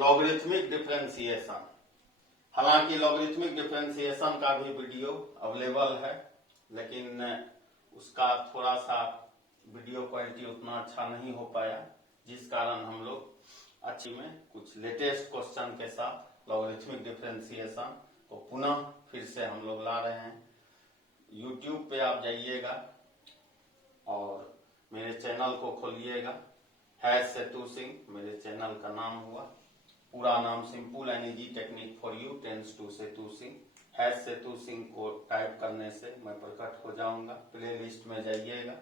Logarithmic differentiation. हालांकि logarithmic differentiation का भी वीडियो अवेलेबल है, लेकिन उसका थोड़ा सा वीडियो क्वालिटी उतना अच्छा नहीं हो पाया, जिस कारण हम लोग अच्छी में कुछ लेटेस्ट क्वेश्चन के साथ लॉगरिथमिक डिफरेंशिएशन को पुनः फिर से हम लोग ला रहे हैं। यूट्यूब पे आप जाइएगा और मेरे चैनल को खोलिएगा, सेतु सिंह मेरे चैनल का नाम हुआ। पूरा नाम simple and easy technique for you tense to Setu Singh. Setu Singh को टाइप करने से मैं प्रकट हो जाऊंगा। प्ले लिस्ट में जाइएगा,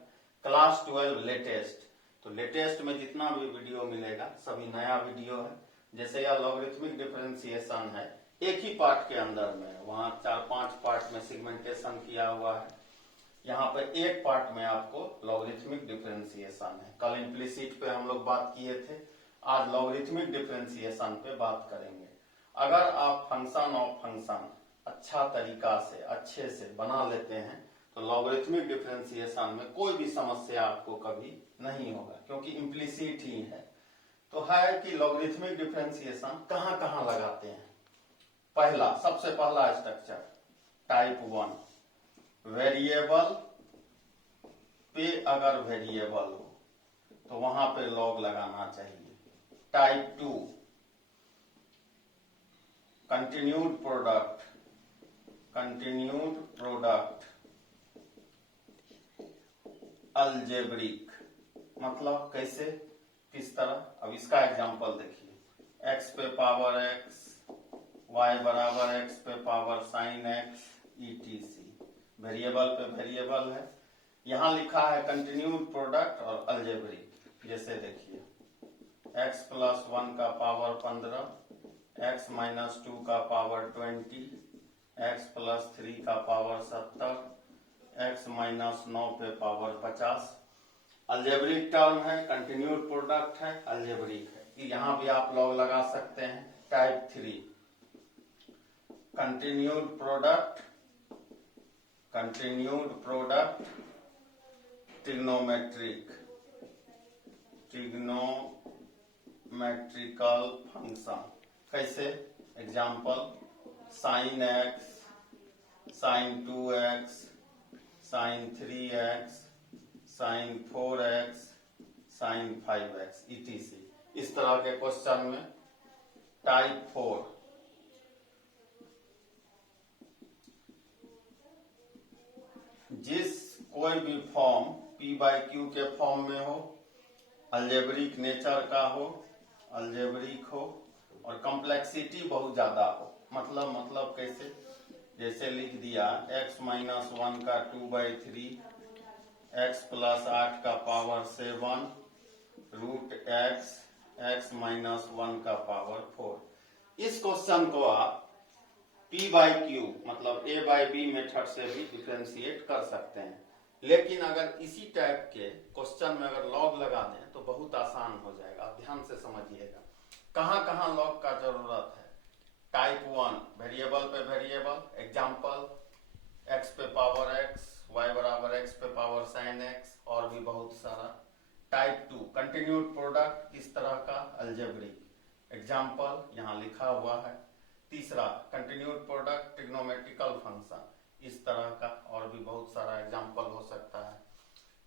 क्लास 12 लेटेस्ट, तो लेटेस्ट में जितना भी वीडियो मिलेगा सभी नया वीडियो है। जैसे यह लॉगरिथमिक डिफरेंशिएशन है, एक ही पार्ट के अंदर में, वहां 4-5 पार्ट में सेगमेंटेशन किया हुआ है। यहाँ पे एक पार्ट में आपको लॉगरिथमिक डिफरेंशिएशन है। कल इम्प्लिसिट पे हम लोग बात किए थे, आज लॉगरिथमिक डिफरेंशिएशन पे बात करेंगे। अगर आप फंक्शन ऑफ फंक्शन अच्छा तरीका से अच्छे से बना लेते हैं तो लॉगरिथमिक डिफरेंशिएशन में कोई भी समस्या आपको कभी नहीं होगा, क्योंकि इम्प्लिसिट ही है। तो है कि लॉगरिथमिक डिफरेंशिएशन कहाँ कहाँ लगाते हैं। सबसे पहला स्ट्रक्चर टाइप 1, वेरिएबल पे अगर वेरिएबल हो तो वहां पे लॉग लगाना चाहिए। टाइप 2, कंटिन्यूड प्रोडक्ट अलजेब्रिक, मतलब कैसे, किस तरह। अब इसका एग्जांपल देखिए, x पे पावर x, y बराबर x पे power sine x, etc। Variable पे वेरिएबल है। यहां लिखा है कंटिन्यूड प्रोडक्ट और अलजेब्रिक। जैसे देखिए, x प्लस 1 का पावर 15, x माइनस 2 का पावर 20, x प्लस 3 का पावर 70, x माइनस 9 पे पावर 50। अलजेब्रिक टर्म है, कंटिन्यूड प्रोडक्ट है, अलजेब्रिक है। यहां भी आप लॉग लगा सकते हैं। Type 3, continued product trigonometrical function. कैसे, example, sine x, sine 2x, sine 3x, sine 4x, sine 5x, etc। इस तरह के क्वेश्चन में। टाइप 4, जिस कोई भी फॉर्म p बाई क्यू के फॉर्म में हो, अलजेब्रिक नेचर का हो, अलजेब्रिक हो और कॉम्प्लेक्सिटी बहुत ज्यादा हो। मतलब कैसे, जैसे लिख दिया x माइनस 1 का 2/3, x प्लस 8 का पावर 7, रूट x माइनस 1 का पावर 4। इस क्वेश्चन को आप p बाई क्यू मतलब a बाई बी मेथड से भी डिफ्रेंशिएट कर सकते हैं। लेकिन अगर इसी टाइप के क्वेश्चन में अगर लॉग लगा दें तो बहुत आसान हो जाएगा। आप ध्यान से समझिएगा कहाँ कहाँ लॉग का जरूरत है। टाइप 1, वेरिएबल पे वेरिएबल, एग्जांपल x पे पावर x, y बराबर x पे पावर साइन x, और भी बहुत सारा। टाइप 2, कंटिन्यूड प्रोडक्ट, किस तरह का, अलजेब्रिक, एग्जांपल यहाँ लिखा हुआ है। तीसरा, कंटिन्यूड प्रोडक्ट ट्रिग्नोमेट्रिकल फंक्शन, इस तरह का, और भी बहुत सारा एग्जांपल हो सकता है।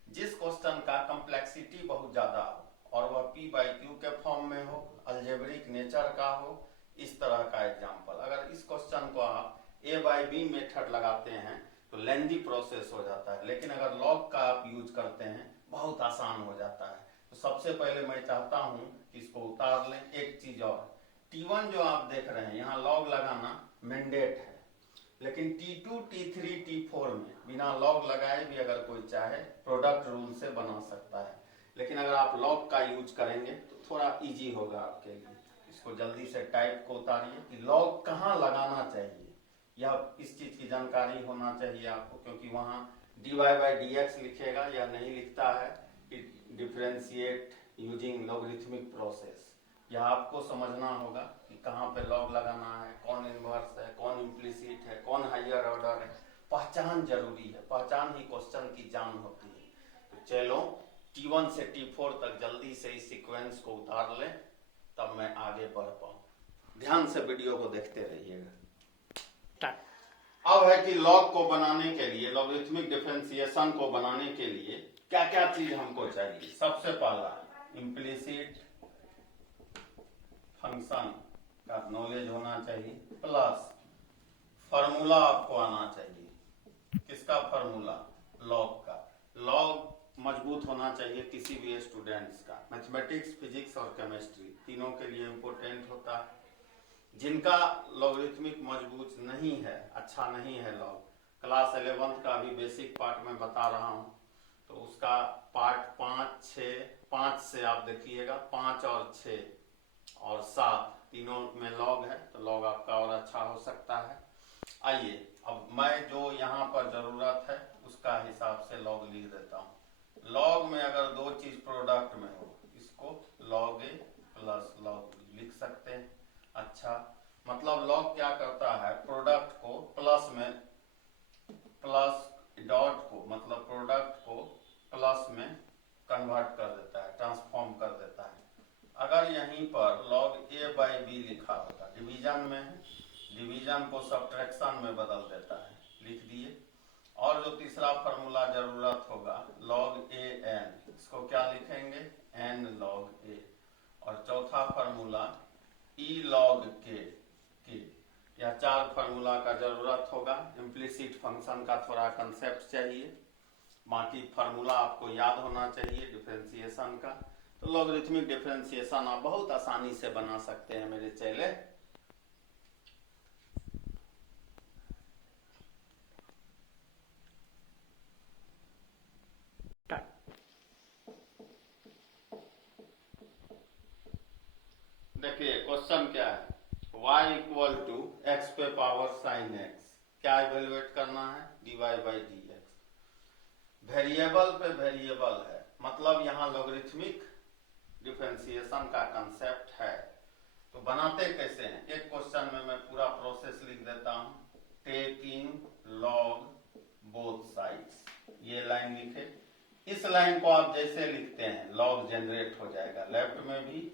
जिस क्वेश्चन का कॉम्प्लेक्सिटी बहुत ज्यादा हो और वह p बाई क्यू के फॉर्म में हो, अलजेब्रिक नेचर का हो, इस तरह का एग्जांपल। अगर इस क्वेश्चन को आप a बाई बी मेथड लगाते हैं तो लेंदी प्रोसेस हो जाता है, लेकिन अगर लॉग का आप यूज करते हैं बहुत आसान हो जाता है। तो सबसे पहले मैं चाहता हूं कि इसको उतार लें। एक चीज और, T1 जो आप देख रहे हैं यहाँ लॉग लगाना मैंडेट है, लेकिन T2, T3, T4 में बिना लॉग लगाए भी अगर कोई चाहे प्रोडक्ट रूल से बना सकता है। लेकिन अगर आप लॉग का यूज करेंगे तो थोड़ा इजी होगा आपके लिए। इसको जल्दी से टाइप को उतारिए कि लॉग कहाँ लगाना चाहिए, यह इस चीज की जानकारी होना चाहिए आपको, क्योंकि वहां dy बाई dx लिखेगा, यह नहीं लिखता है कि डिफरेंशिएट यूजिंग लॉगरिथमिक प्रोसेस। यह आपको समझना होगा कि कहाँ पे लॉग लगाना है, कौन इनवर्स है, कौन इम्प्लिसिट है, कौन हायर ऑर्डर है। पहचान जरूरी है, पहचान ही क्वेश्चन की जान होती है। तो चलो T1 से T4 तक जल्दी से इस सीक्वेंस को उतार लें, तब मैं आगे बढ़ पाऊं। ध्यान से वीडियो को देखते रहिएगा। अब है कि लॉग को बनाने के लिए, लॉगरिथमिक डिफरेंशिएशन को बनाने के लिए क्या क्या चीज हमको चाहिए। सबसे पहला इम्प्लिसिट फंक्शन का नॉलेज होना चाहिए, प्लस फॉर्मूला आपको आना चाहिए। किसका फॉर्मूला? लॉग का। लॉग मजबूत होना चाहिए किसी भी स्टूडेंट्स का। मैथमेटिक्स, फिजिक्स और केमिस्ट्री तीनों के लिए इम्पोर्टेंट होता है। जिनका लॉगरिथमिक मजबूत नहीं है, अच्छा नहीं है लॉग, क्लास 11th का अभी बेसिक पार्ट में बता रहा हूं, तो उसका पार्ट 5 से आप देखिएगा, 5 और 6 और 7 तीनों में लॉग है, तो लॉग आपका और अच्छा हो सकता है। आइए अब मैं जो यहाँ पर जरूरत है उसका हिसाब से लॉग लिख देता हूँ। लॉग में अगर दो चीज प्रोडक्ट में हो, इसको log a plus log B लिख सकते हैं। अच्छा, मतलब लॉग क्या करता है, प्रोडक्ट को प्लस में, प्लस डॉट को मतलब प्रोडक्ट को प्लस में कन्वर्ट कर देता है, ट्रांसफॉर्म कर देता है। अगर यहीं पर लॉग ए बाई बी लिखा होता, डिवीजन में है, डिवीजन को सब्ट्रैक्शन में बदल देता है, लिख दिए। और जो तीसरा फॉर्मूला जरूरत होगा लॉग ए एन, इसको क्या लिखेंगे, एन लॉग ए। और चौथा फॉर्मूला ई लॉग के। यह 4 फॉर्मूला का जरूरत होगा। इम्प्लिसिट फंक्शन का थोड़ा कंसेप्ट चाहिए, बाकी फार्मूला आपको याद होना चाहिए डिफरेंशिएशन का। तो लॉगरिथमिक डिफरेंशिएशन आप बहुत आसानी से बना सकते हैं मेरे चेले। देखिए क्वेश्चन क्या है, y इक्वल टू एक्स पे पावर साइन एक्स, क्या इवेल्युएट करना है, dy by d x. Variable पे वेरिएबल है, मतलब यहाँ लॉगरिथमिक डिफरेंशिएशन का कंसेप्ट है। तो बनाते कैसे हैं, एक क्वेश्चन में मैं पूरा प्रोसेस लिख देता हूँ। टेकिंग लॉग बोथ साइड्स, ये लाइन लिखे। इस लाइन को आप जैसे लिखते हैं लॉग जनरेट हो जाएगा, लेफ्ट में भी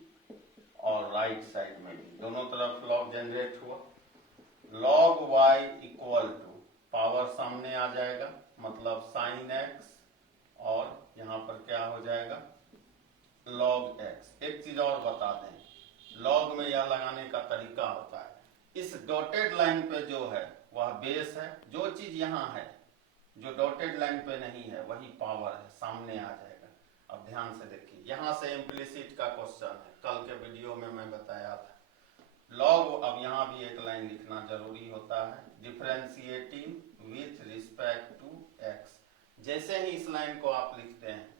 और राइट साइड में भी, दोनों तरफ लॉग जनरेट हुआ। Log y equal to, power सामने आ जाएगा, मतलब साइन एक्स, और यहां पर क्या हो जाएगा, लॉग एक्स। एक चीज और बता दें, लॉग में यह लगाने का तरीका होता है, इस डॉटेड लाइन पे जो है वह बेस है, जो चीज यहां है जो डॉटेड लाइन पे नहीं है वही पावर है, सामने आ जाएगा। अब ध्यान से देखिए, यहां से इम्प्लिसिट का क्वेश्चन है, कल के वीडियो में मैं बताया था। लॉग, अब यहां भी एक लाइन लिखना जरूरी होता है, differentiating with respect to x. जैसे ही इस लाइन को आप लिखते हैं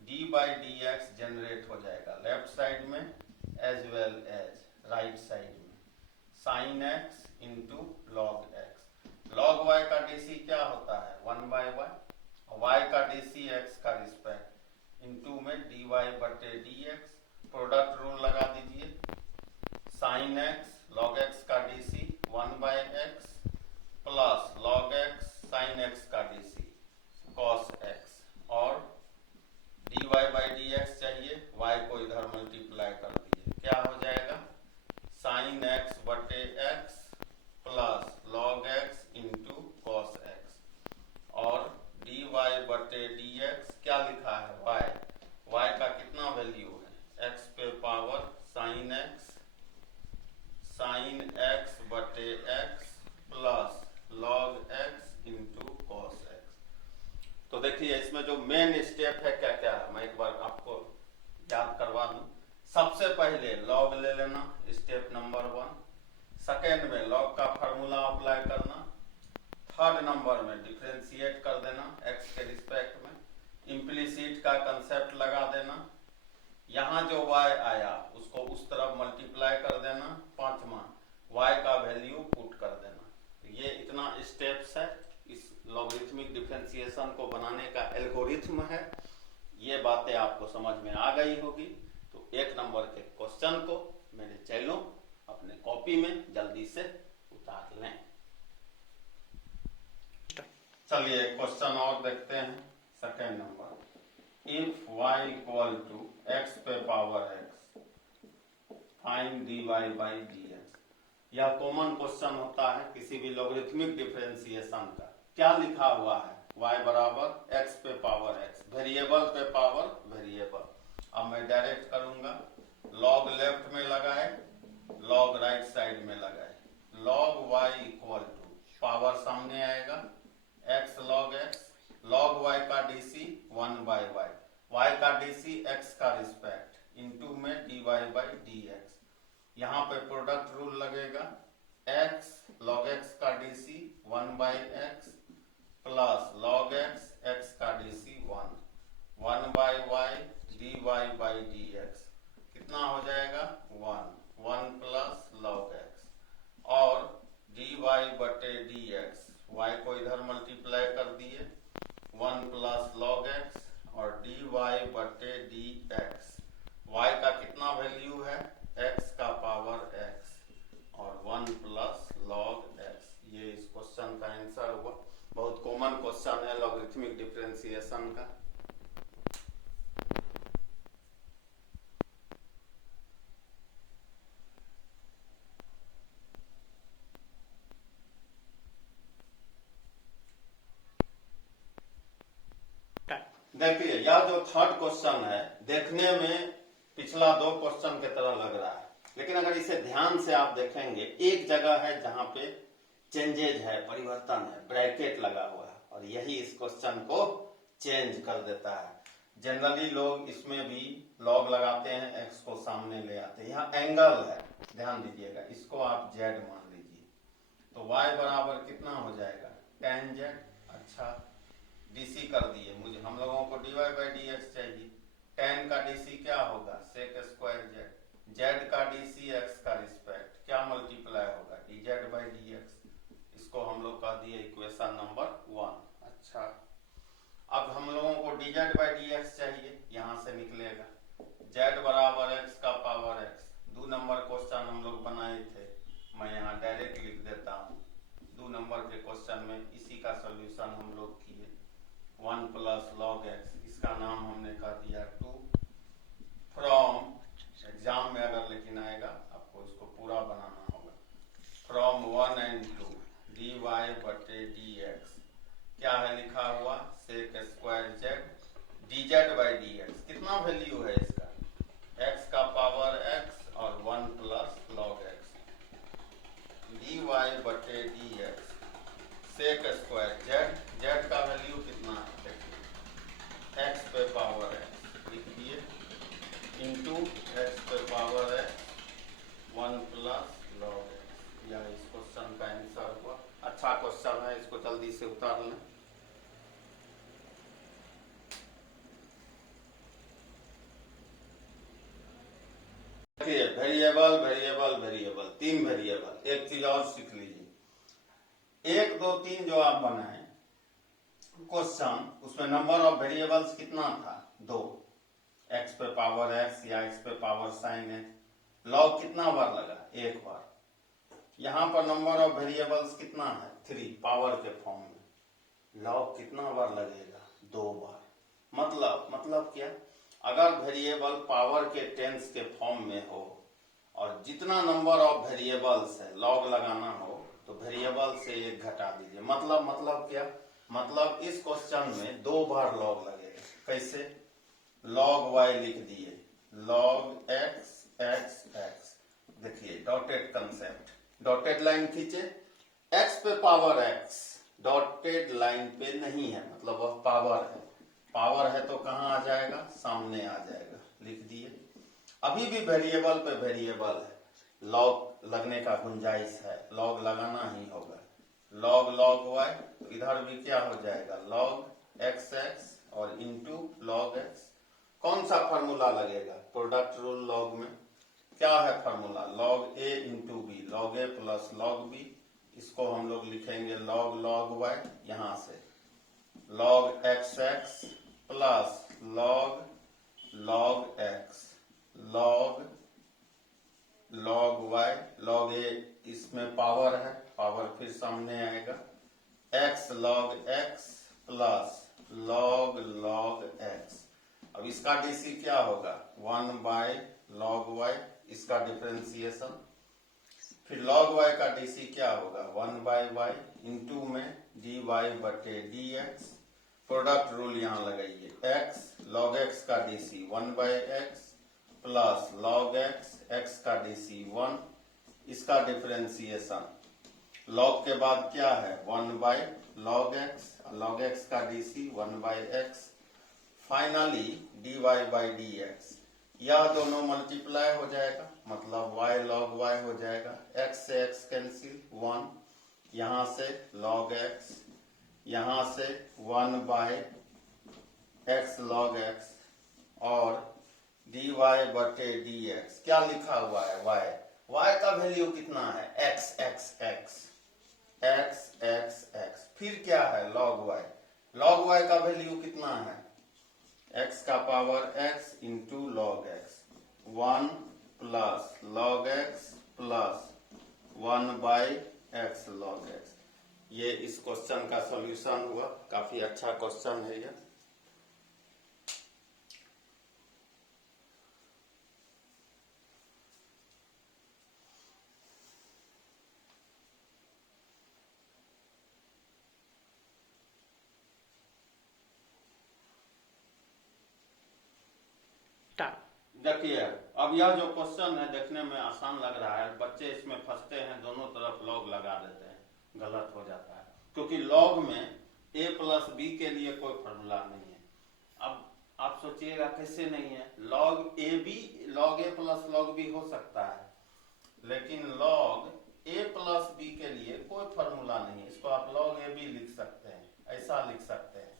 d by d x generate हो जाएगा लेफ्ट साइड में as well as right side में, sine x into log x. Log y का डीसी क्या होता है, 1 बाई वाई, वाई का डीसी एक्स का रिस्पेक्ट, इंटू में डी वाई बटे डी एक्स। प्रोडक्ट रूल लगा दीजिए, साइन एक्स लॉग एक्स का DC 1 by x plus log x sine x का डीसी कॉस एक्स, और d y by d x चाहिए, वाई को इधर मल्टीप्लाई कर दीजिए, क्या हो जाएगा, साइन एक्स बटे x plus log x into cos x, और डी वाई बटे डी एक्स क्या लिखा है, वाई, वाई का कितना वैल्यू है, एक्स पे पावर साइन एक्स बटे x plus log x into cos x. तो देखिए इसमें जो मेन स्टेप है क्या क्या है, मैं एक बार आपको याद करवा दूं। सबसे पहले लॉग ले लेना, स्टेप नंबर 1। सेकेंड में लॉग का फार्मूला अप्लाई करना। थर्ड नंबर में डिफरेंशिएट कर देना एक्स के रिस्पेक्ट में, इम्प्लिसिट का कंसेप्ट लगा देना। यहां जो y आया उसको उस तरफ मल्टीप्लाई कर देना, पांचवा y का वैल्यू पुट कर देना। तो ये इतना स्टेप्स है, इस लॉगरिथमिक डिफरेंशिएशन को बनाने का एल्गोरिथम है। ये बातें आपको समझ में आ गई होगी। तो 1 नंबर के क्वेश्चन को मेरे चैनलों अपने कॉपी में जल्दी से उतार लें। चलिए क्वेश्चन और देखते हैं। Second number, if y equal to x पे power x find dy by dx। यह कॉमन क्वेश्चन होता है किसी भी लॉगरिथमिक डिफरेंशिएशन का। क्या लिखा हुआ है, y बराबर x पे पावर x, वेरिएबल पे पावर वेरिएबल। अब मैं डायरेक्ट करूंगा, लॉग लेफ्ट में लगाए, लॉग राइट साइड में लगाए, log y equal to power सामने आएगा x log x, log y का dc 1 बाई y का dc x का रिस्पेक्ट इंटू में dy बाई dx। यहाँ पे प्रोडक्ट रूल लगेगा, x log x का dc 1 by x plus log x x का dc 1 by y dy by dx। कितना हो जाएगा 1 प्लस log x और dy बटे dx, y को इधर मल्टीप्लाई कर दिए 1 प्लस log x और dy बटे dx। y का कितना वैल्यू है, x का पावर x और 1 प्लस log x। ये इस क्वेश्चन का आंसर हुआ। बहुत कॉमन क्वेश्चन है लॉगरिथमिक डिफरेंशिएशन का। देखिए यह जो थर्ड क्वेश्चन है देखने में पिछला दो क्वेश्चन की तरह लग रहा है, लेकिन अगर इसे ध्यान से आप देखेंगे एक जगह है जहां पे चेंजेज है, परिवर्तन है, ब्रैकेट लगा हुआ है और यही इस क्वेश्चन को चेंज कर देता है। जनरली लोग इसमें भी लॉग लगाते हैं, एक्स को सामने ले आते हैं। यहाँ एंगल है, ध्यान दीजिएगा, इसको आप जेड मान लीजिए तो y बराबर कितना हो जाएगा tan z। अच्छा डीसी कर दिए, मुझे हम लोगों को dy बाई dx चाहिए। tan का डीसी क्या होगा sec स्क्वायर z, z का डीसी x का रिस्पेक्ट क्या मल्टीप्लाई होगा dz बाई dx। इसको हम लोग कह दिए इक्वेशन नंबर 1। अच्छा अब हम लोगों को dz बाई dx चाहिए, यहां से निकलेगा z बराबर x का पावर x। 2 नंबर क्वेश्चन हम लोग बनाए थे, मैं यहाँ डायरेक्ट लिख देता हूँ। 2 नंबर के क्वेश्चन में इसी का सोल्यूशन हम लोग किए 1 प्लस log x, इसका नाम हमने कह दिया 2 फ्रॉम, एग्जाम में अगर लेकिन आएगा आपको इसको पूरा बनाना होगा, फ्रॉम 1 and 2 dy बटे dx। क्या है लिखा हुआ sec square z dz by dx। कितना वैल्यू है इसका, x का पावर x और 1 प्लस log x dy बटे dx sec square z, z का वैल्यू कितना है देखिए x पे पावर x लिख दिए इंटू x पे power x 1 plus log x। यह इस क्वेश्चन का आंसर हुआ। अच्छा क्वेश्चन है, इसको जल्दी से उतार लें। देखिए वेरिएबल वेरिएबल वेरिएबल, 3 वेरिएबल। एक चीज और सीख लीजिए, 1 2 3 जो आप बनाए क्वेश्चन, उसमें नंबर ऑफ वेरिएबल्स कितना था 2, x पे पावर x या x पे पावर साइन x। लॉग कितना बार लगा 1 बार। यहां पर नंबर ऑफ वेरिएबल्स कितना है 3 पावर के फॉर्म में, लॉग कितना बार लगेगा 2 बार। मतलब क्या, अगर वेरिएबल पावर के टेंस के फॉर्म में हो और जितना नंबर ऑफ वेरिएबल्स है लॉग लगाना हो तो वेरिएबल से 1 घटा दीजिए। मतलब क्या, मतलब इस क्वेश्चन में 2 बार लॉग लगेगा। कैसे, log y लिख दिए log x x x। देखिए डॉटेड कंसेप्ट, डॉटेड लाइन खींचे, x पे पावर x डॉटेड लाइन पे नहीं है, मतलब वह पावर है, पावर है तो कहां आ जाएगा सामने आ जाएगा, लिख दिए। अभी भी वेरिएबल पे वेरिएबल है, लॉग लगने का गुंजाइश है, लॉग लगाना ही होगा। log y तो इधर भी क्या हो जाएगा log x x और इंटू log x। कौन सा फार्मूला लगेगा, प्रोडक्ट रूल लॉग में क्या है formula, log a into b, log a plus log b। इसको हम लोग लिखेंगे log y, यहां से log x x plus log x log y, log a इसमें पावर है, पावर फिर सामने आएगा x log x plus log x। अब इसका डीसी क्या होगा 1 बाय log y इसका डिफरेंशिएशन। फिर log y का डीसी क्या होगा 1/y इंटू में dy बटे dx। प्रोडक्ट रूल यहाँ लगाइए x log x का DC 1/x plus log x x का डीसी 1। इसका डिफरेंशिएशन log के बाद क्या है 1/log x, log x का DC 1/x। Finally dy by dx, यह दोनों मल्टीप्लाई हो जाएगा मतलब y log y हो जाएगा। x से x कैंसिल 1, यहाँ से log x, यहाँ से 1/x log x और dy बटे dx। क्या लिखा हुआ है y का वैल्यू कितना है x x x x x x। फिर क्या है log y का वैल्यू कितना है x का power x into log x 1 plus log x plus 1/x log x। ये इस क्वेश्चन का सॉल्यूशन हुआ। काफी अच्छा क्वेश्चन है ये। देखिए अब यह जो क्वेश्चन है देखने में आसान लग रहा है, बच्चे इसमें फंसते हैं, दोनों तरफ लॉग लगा देते हैं, गलत हो जाता है क्योंकि लॉग में a प्लस बी के लिए कोई फॉर्मूला नहीं है। अब आप सोचिएगा कैसे नहीं है, log a b log a plus log b हो सकता है, लेकिन लॉग a प्लस बी के लिए कोई फॉर्मूला नहीं है। इसको आप लॉग ए बी लिख सकते हैं, ऐसा लिख सकते हैं।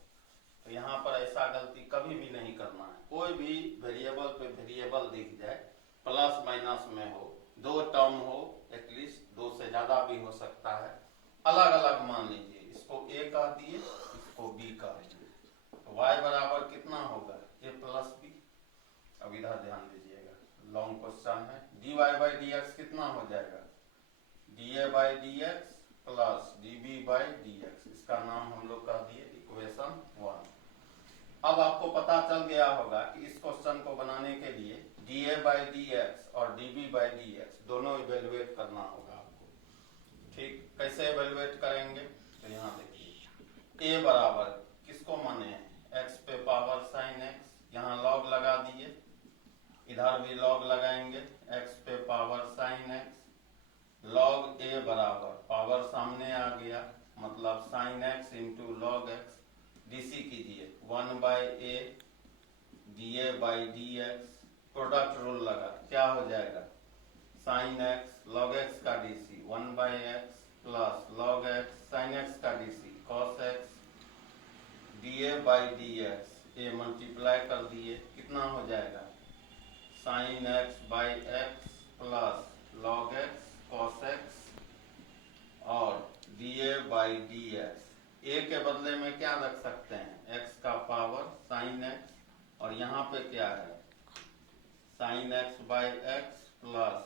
तो यहाँ पर ऐसा गलती कभी भी नहीं करना है। कोई भी वेरिएबल पे वेरिएबल दिख जाए प्लस माइनस में हो, दो टर्म हो, एटलीस्ट दो से ज्यादा भी हो सकता है, अलग अलग मान लीजिए, इसको a कह दिए, इसको b कह दिए, तो y बराबर कितना होगा a प्लस b। अब इधर ध्यान दीजिएगा, लॉन्ग क्वेश्चन है। dy बाई dx कितना हो जाएगा da by dx plus db by dx। इसका नाम हम लोग कह दिए इक्वेशन 1। अब आपको पता चल गया होगा कि इस क्वेश्चन को बनाने के लिए dA बाई dx और dB बाई dx दोनों इवेलुएट करना होगा आपको। ठीक, कैसे इवेलुएट करेंगे तो यहाँ देखिए a बराबर किसको माने हैं x पे पावर साइन x, यहाँ लॉग लगा दिए, इधर भी लॉग लगाएंगे x पे power sine x। Log a बराबर पावर सामने आ गया मतलब sine x into log x। DC कीजिए 1/a dA by dx। Product rule लगा, क्या हो जाएगा साइन x log x का DC 1/x plus log x sine x का DC cos x dA by dx। ये मल्टीप्लाई कर दिए, कितना हो जाएगा sine x by x plus log x cos x और dA बाई dx। a के बदले में क्या रख सकते हैं x का पावर साइन x और यहाँ पे क्या है sine x by x plus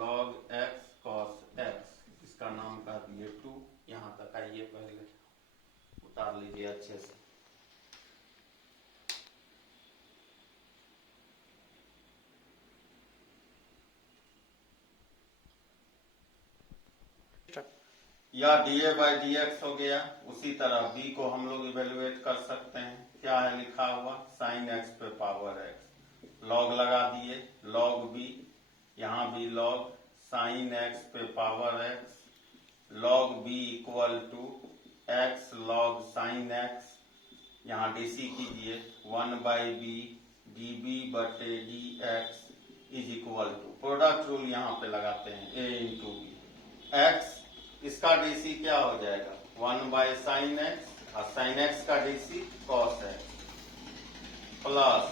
log x cos x। इसका नाम कह दिए 2। यहाँ तक आइए, पहले उतार लीजिए अच्छे से। या dA बाई dx हो गया। उसी तरह b को हम लोग इवेलुएट कर सकते हैं। क्या है लिखा हुआ साइन x पे पावर x, लॉग लगा दिए log b, यहाँ भी log साइन x पे power x, log b equal to x log sine x। यहाँ डीसी कीजिए 1/b db बटे dx is equal to, product rule यहाँ पे लगाते हैं a इंटू b। x इसका डीसी क्या हो जाएगा 1/साइन x और साइन x का DC cos x plus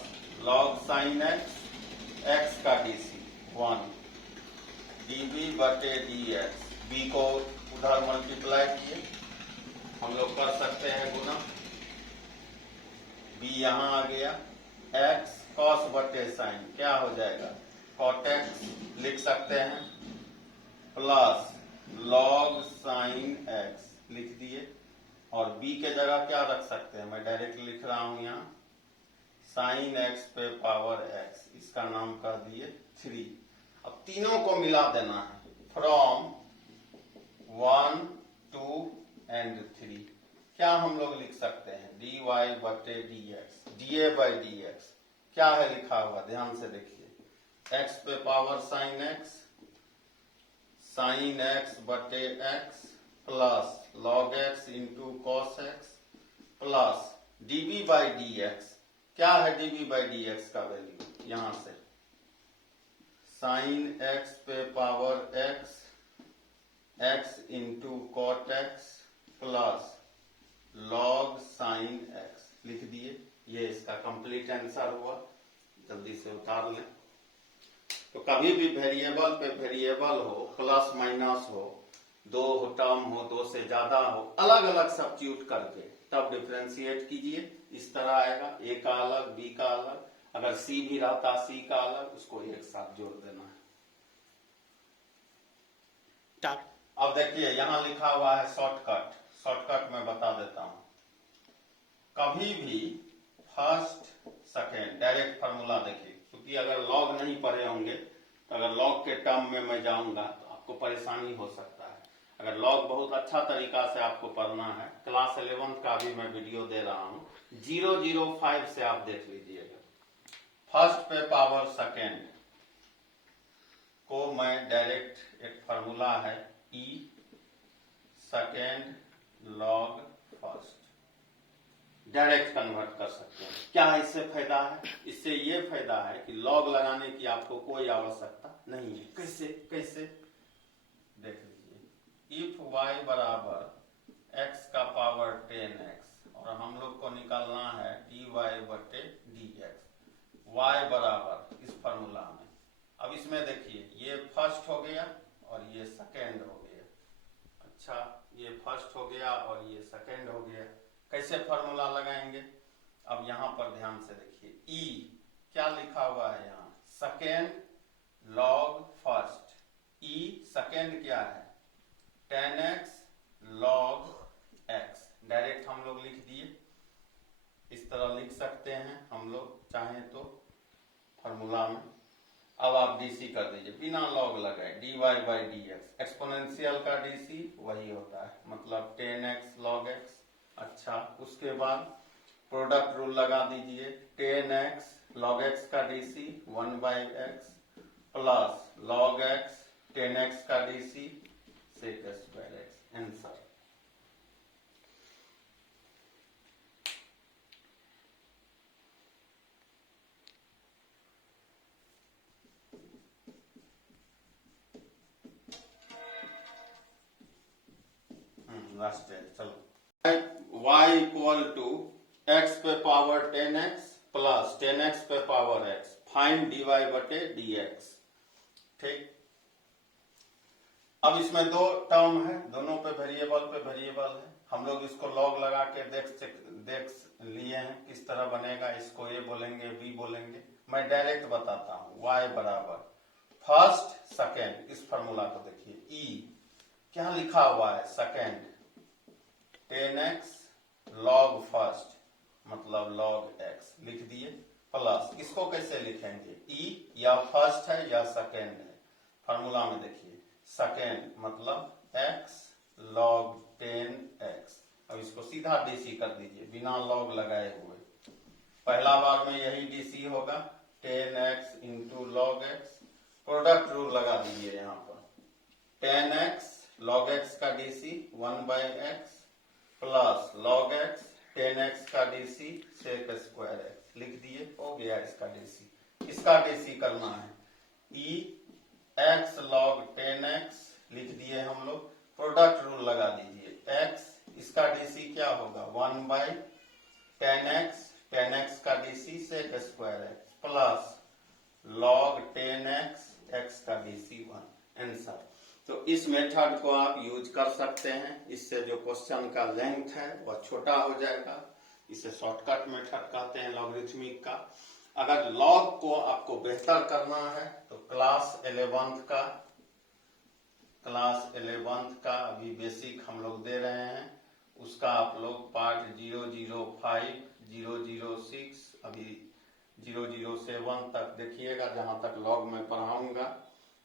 log sine x x का डीसी 1 dB बटे dx। b को उधर मल्टीप्लाई किए, हम लोग कर सकते हैं गुना, b यहाँ आ गया, x cos बटे साइन क्या हो जाएगा cot x लिख सकते हैं प्लस log साइन x लिख दिए, और b के जगह क्या रख सकते हैं, मैं डायरेक्ट लिख रहा हूं यहाँ साइन x पे पावर x, इसका नाम कह दिए 3। अब तीनों को मिला देना है, फ्रॉम 1 2 एंड 3। क्या हम लोग लिख सकते हैं, dy बटे dx, dA बाई dx क्या है लिखा हुआ, ध्यान से देखिए, x पे पावर साइन x बटे x plus log x into cos x plus dB by dx। क्या है dB बाई dx का वैल्यू, यहां से साइन x पे power x into cot x plus log sine x लिख दिए। ये इसका कंप्लीट आंसर हुआ, जल्दी से उतार लें। तो कभी भी वेरिएबल पे वेरिएबल हो, प्लस माइनस हो, दो टर्म हो, दो से ज्यादा हो, अलग अलग सब्स्टिट्यूट करके तब डिफरेंशिएट कीजिए। इस तरह आएगा, ए का अलग, बी का अलग, अगर सी भी रहता सी का अलग, उसको एक साथ जोड़ देना है। अब देखिए यहां लिखा हुआ है शॉर्टकट, शॉर्टकट में बता देता हूं। कभी भी फर्स्ट सेकेंड डायरेक्ट फार्मूला देखिए, क्योंकि अगर लॉग नहीं पढ़े होंगे तो अगर लॉग के टर्म में मैं जाऊंगा तो आपको परेशानी हो सकता है। अगर लॉग बहुत अच्छा तरीका से आपको पढ़ना है, क्लास 11 का भी मैं वीडियो दे रहा हूं, 005 से आप देख लीजिएगा। फर्स्ट पे पावर सेकेंड को मैं डायरेक्ट, एक फार्मूला है e second log first, direct convert कर सकते हैं। क्या इससे फायदा है, इससे ये फायदा है कि लॉग लगाने की आपको कोई आवश्यकता नहीं है। कैसे कैसे देख लीजिए, इफ y बराबर x का पावर 10x और हम लोग को निकालना है dy बटे dx, y बराबर इस फॉर्मूला में, अब इसमें देखिए ये फर्स्ट हो गया और ये सेकेंड हो गया। अच्छा, ये फर्स्ट हो गया और ये सेकेंड हो गया। कैसे फॉर्मूला लगाएंगे, अब यहां पर ध्यान से देखिए, ई क्या लिखा हुआ है यहाँ, सेकेंड लॉग फर्स्ट, ई सेकेंड क्या है 10x log x, डायरेक्ट हम लोग लिख दिए। इस तरह लिख सकते हैं हम लोग चाहें तो फॉर्मूला में। अब आप डीसी कर दीजिए बिना लॉग लगाए, dy बाई dx, एक्सपोनेंशियल का डीसी वही होता है, मतलब 10x log x। अच्छा, उसके बाद प्रोडक्ट रूल लगा दीजिए, 10x log x का DC 1 by x plus log x 10x का DC sec square x, answer. Last है, चलो। y इक्वल टू x पे पावर 10x प्लस 10x पे पावर x, फाइंड dy बटे dx। ठीक, अब इसमें दो टर्म है, दोनों पे वेरिएबल है। हम लोग इसको लॉग लगा के देख लिए हैं किस तरह बनेगा। इसको ए बोलेंगे, बी बोलेंगे। मैं डायरेक्ट बताता हूं, y बराबर फर्स्ट सेकेंड, इस फॉर्मूला को देखिए, ई क्या लिखा हुआ है, सेकेंड 10x log फर्स्ट मतलब log x लिख दिए, प्लस इसको कैसे लिखेंगे, ई या फर्स्ट है या सेकेंड है, फॉर्मूला में देखिए, सेकेंड मतलब x log 10x। अब इसको सीधा डीसी कर दीजिए बिना लॉग लगाए हुए। पहला बार में यही डीसी होगा, 10x into log x, product rule लगा दीजिए यहाँ पर, 10x log x का DC 1 by x plus log x 10x का डीसी sec स्क्वायर x, लिख दिए, हो गया इसका डीसी। इसका डीसी करना है, ई x log 10x लिख दिए हम लोग, प्रोडक्ट रूल लगा दीजिए, x इसका डीसी क्या होगा 1 बाई 10x का DC sec square x plus log 10x x का डीसी 1, आंसर। तो इस मेथड को आप यूज कर सकते हैं, इससे जो क्वेश्चन का लेंथ है वह छोटा हो जाएगा। इसे शॉर्टकट मेथड कहते हैं लॉगरिथमिक का। अगर लॉग को आपको बेहतर करना है तो क्लास 11th का अभी बेसिक हम लोग दे रहे हैं, उसका आप लोग पार्ट 005, 006, अभी 007 तक देखिएगा, जहां तक लॉग में पढ़ाऊंगा।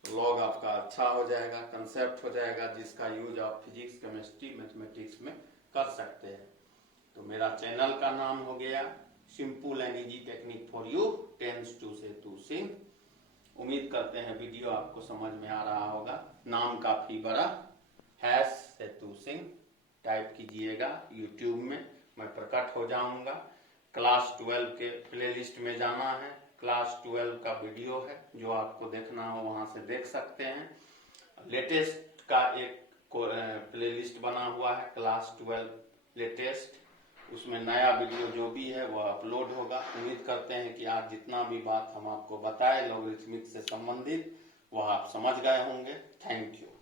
लॉग आपका अच्छा हो जाएगा, कंसेप्ट हो जाएगा, जिसका यूज आप फिजिक्स, केमिस्ट्री, मैथमेटिक्स में कर सकते हैं। तो मेरा चैनल का नाम हो गया simple and easy technique for you tense to Setu Singh. उम्मीद करते हैं वीडियो आपको समझ में आ रहा होगा। नाम काफी बड़ा हैश सेतु सिंह टाइप कीजिएगा यूट्यूब में, मैं प्रकट हो जाऊंगा। क्लास 12 के प्लेलिस्ट में जाना है, क्लास 12 का वीडियो है, जो आपको देखना हो वहां से देख सकते हैं। लेटेस्ट का एक प्लेलिस्ट बना हुआ है क्लास 12 लेटेस्ट, उसमें नया वीडियो जो भी है वो अपलोड होगा। उम्मीद करते हैं कि आज जितना भी बात हम आपको बताए लॉगरिथमिक से संबंधित वह आप समझ गए होंगे। Thank you.